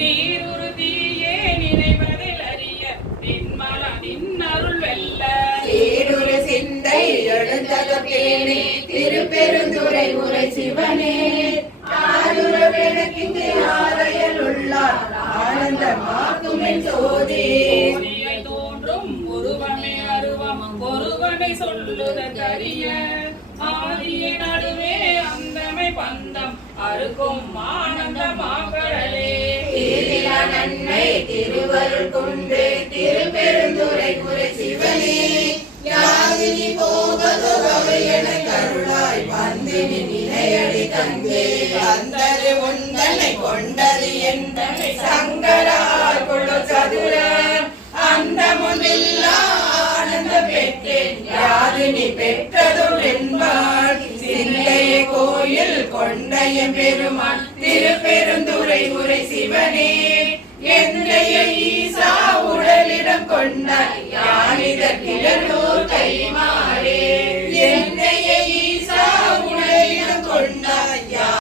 நீருறுதியே நினைவதில் அறிய நின்மல நின்னருள் வெல்ல தேருரு சிந்தை எழுந்தக பேணி திருப்பெருந்துறை உரை சிவனே ஆருரவெனக்கிங்கு ஆரையல் உள்ளார் ஆனந்தமாக்குமென் சோதி தோன்றும் ஒருவனை அருவம் ஒருவனை சொல்லுதற்கரிய ஆதிய நடுவே அந்தமை பந்தம் அறுக்கும் ஆனந்த மாக்கடலே நன்மை திருவருள் கொண்டு திருப்பெருந்துறை உரை சிவனே யாதினி போகதோ என கருளாய் வந்தினி நிலையடி தந்தே வந்தது உந்தனை கொண்டது என்பனை சங்கரார் கொடு சதுரன் அந்த முன்னில்லா ஆனந்த பெற்றேன் யாதினி பெற்றதும் என்பார் சிந்தைய கோயில் கொண்டைய பெருமான் திருப்பெருந்துறை உரை சிவனே எந்தைய ஈசா உடலிடம் கொண்டாய்